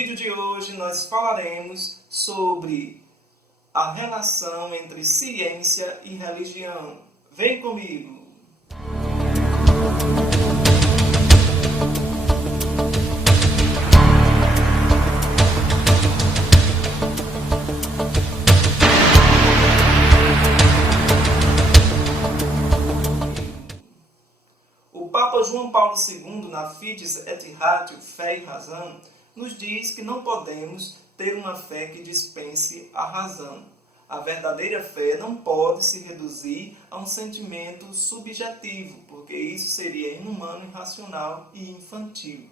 vídeo de hoje nós falaremos sobre a relação entre ciência e religião. Vem comigo! O Papa João Paulo II, na Fides et Ratio, Fé e Razão, nos diz que não podemos ter uma fé que dispense a razão. A verdadeira fé não pode se reduzir a um sentimento subjetivo, porque isso seria inumano, irracional e infantil.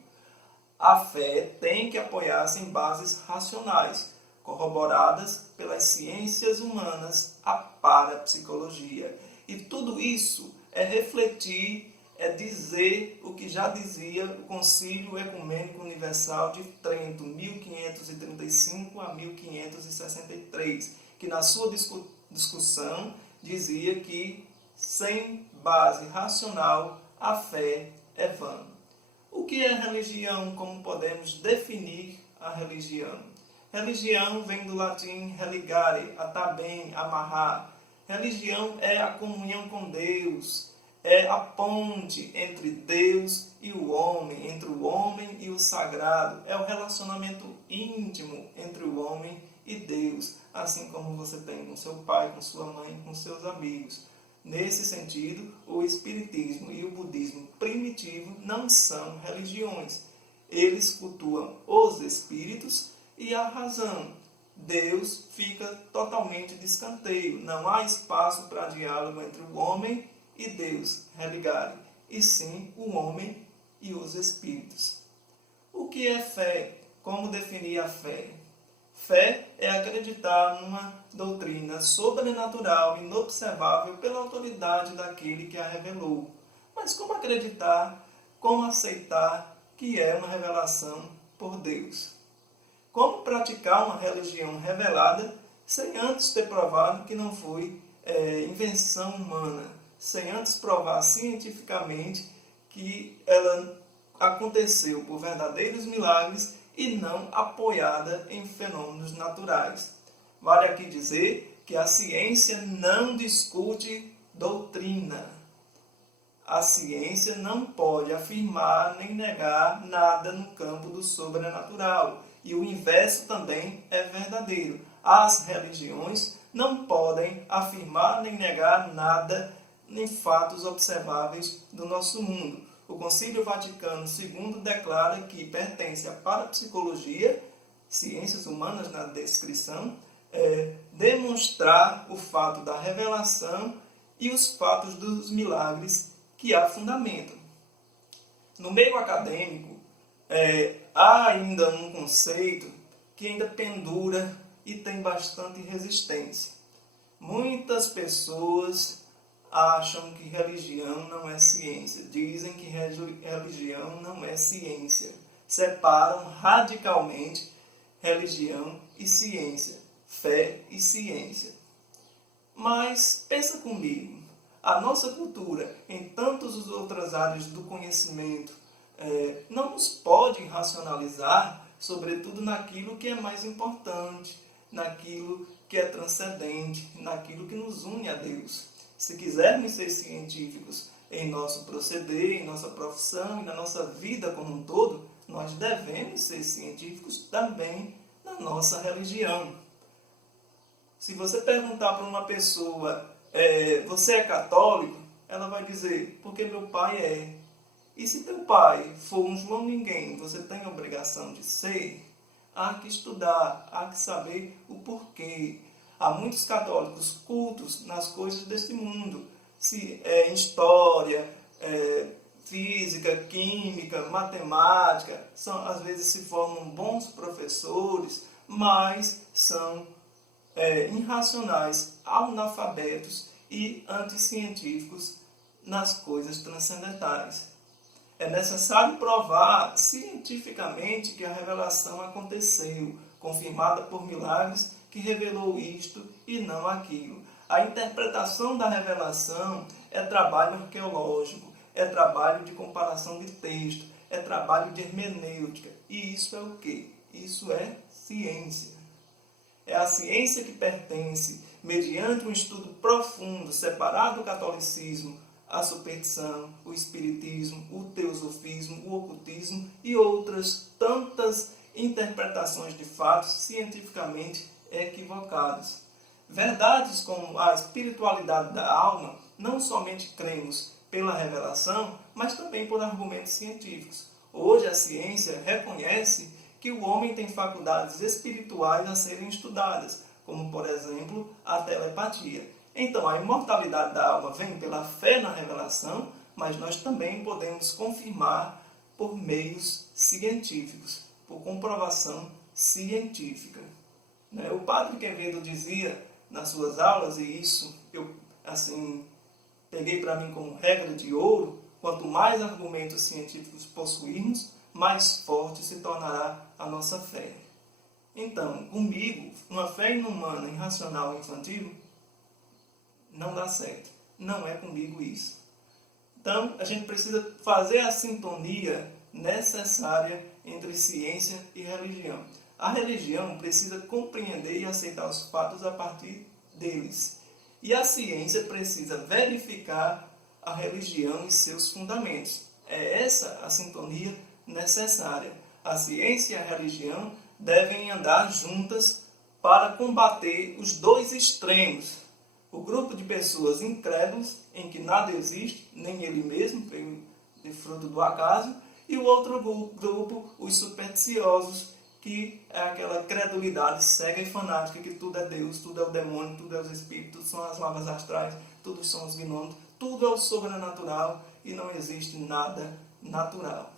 A fé tem que apoiar-se em bases racionais, corroboradas pelas ciências humanas, a parapsicologia. E tudo isso é refletir, é dizer o que já dizia o Concílio Ecumênico Universal de Trento, 1535 a 1563, que na sua discussão dizia que sem base racional a fé é vã. O que é religião? Como podemos definir a religião? Religião vem do latim religare, atar bem, amarrar. Religião é a comunhão com Deus, é a ponte entre Deus e o homem, entre o homem e o sagrado. É o relacionamento íntimo entre o homem e Deus, assim como você tem com seu pai, com sua mãe, com seus amigos. Nesse sentido, o Espiritismo e o Budismo primitivo não são religiões. Eles cultuam os espíritos e a razão. Deus fica totalmente de escanteio. Não há espaço para diálogo entre o homem e Deus, religare, e sim o homem e os espíritos. O que é fé? Como definir a fé? Fé é acreditar numa doutrina sobrenatural, inobservável pela autoridade daquele que a revelou. Mas como acreditar, como aceitar que é uma revelação por Deus? Como praticar uma religião revelada sem antes ter provado que não foi invenção humana? Sem antes provar cientificamente que ela aconteceu por verdadeiros milagres e não apoiada em fenômenos naturais. Vale aqui dizer que a ciência não discute doutrina. A ciência não pode afirmar nem negar nada no campo do sobrenatural. E o inverso também é verdadeiro. As religiões não podem afirmar nem negar nada em fatos observáveis do nosso mundo. O Concílio Vaticano II declara que pertence à parapsicologia, ciências humanas na descrição, demonstrar o fato da revelação e os fatos dos milagres que há fundamento. No meio acadêmico, há ainda um conceito que ainda pendura e tem bastante resistência. Muitas pessoas acham que religião não é ciência, dizem que religião não é ciência. Separam radicalmente religião e ciência, fé e ciência. Mas pensa comigo, a nossa cultura, em tantas outras áreas do conhecimento, não nos pode racionalizar, sobretudo naquilo que é mais importante, naquilo que é transcendente, naquilo que nos une a Deus. Se quisermos ser científicos em nosso proceder, em nossa profissão e na nossa vida como um todo, nós devemos ser científicos também na nossa religião. Se você perguntar para uma pessoa, você é católico? Ela vai dizer, porque meu pai é. E se teu pai for um João Ninguém, você tem a obrigação de ser? Há que estudar, há que saber o porquê. Há muitos católicos cultos nas coisas deste mundo, em história, física, química, matemática, às vezes se formam bons professores, mas são irracionais, analfabetos e anticientíficos nas coisas transcendentais. É necessário provar cientificamente que a revelação aconteceu, confirmada por milagres que revelou isto e não aquilo. A interpretação da revelação é trabalho arqueológico, é trabalho de comparação de texto, é trabalho de hermenêutica. E isso é o quê? Isso é ciência. É a ciência que pertence, mediante um estudo profundo, separado do catolicismo, a superstição, o espiritismo, o teosofismo, o ocultismo e outras tantas interpretações de fatos cientificamente equivocadas. Verdades como a espiritualidade da alma, não somente cremos pela revelação, mas também por argumentos científicos. Hoje a ciência reconhece que o homem tem faculdades espirituais a serem estudadas, como por exemplo a telepatia. Então a imortalidade da alma vem pela fé na revelação, mas nós também podemos confirmar por meios científicos, por comprovação científica. O padre Quevedo dizia nas suas aulas, e isso eu peguei para mim como regra de ouro: quanto mais argumentos científicos possuirmos, mais forte se tornará a nossa fé. Então, comigo, uma fé inumana, irracional, infantil, não dá certo. Não é comigo isso. Então, a gente precisa fazer a sintonia necessária entre ciência e religião. A religião precisa compreender e aceitar os fatos a partir deles. E a ciência precisa verificar a religião e seus fundamentos. É essa a sintonia necessária. A ciência e a religião devem andar juntas para combater os dois extremos. O grupo de pessoas incrédulos, em que nada existe, nem ele mesmo, veio de fruto do acaso, e o outro grupo, os supersticiosos, que é aquela credulidade cega e fanática, que tudo é Deus, tudo é o demônio, tudo é os espíritos, tudo são as lavas astrais, tudo são os gnomos, tudo é o sobrenatural e não existe nada natural.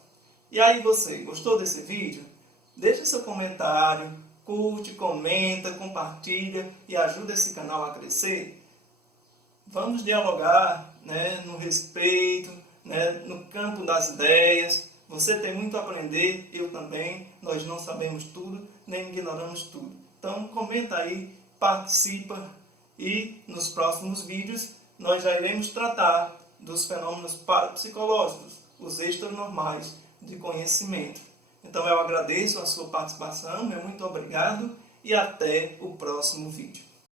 E aí você, gostou desse vídeo? Deixa seu comentário, curte, comenta, compartilha e ajuda esse canal a crescer. Vamos dialogar, no respeito, no campo das ideias. Você tem muito a aprender, eu também. Nós não sabemos tudo, nem ignoramos tudo. Então comenta aí, participa e nos próximos vídeos nós já iremos tratar dos fenômenos parapsicológicos, os extranormais de conhecimento. Então eu agradeço a sua participação, muito obrigado e até o próximo vídeo.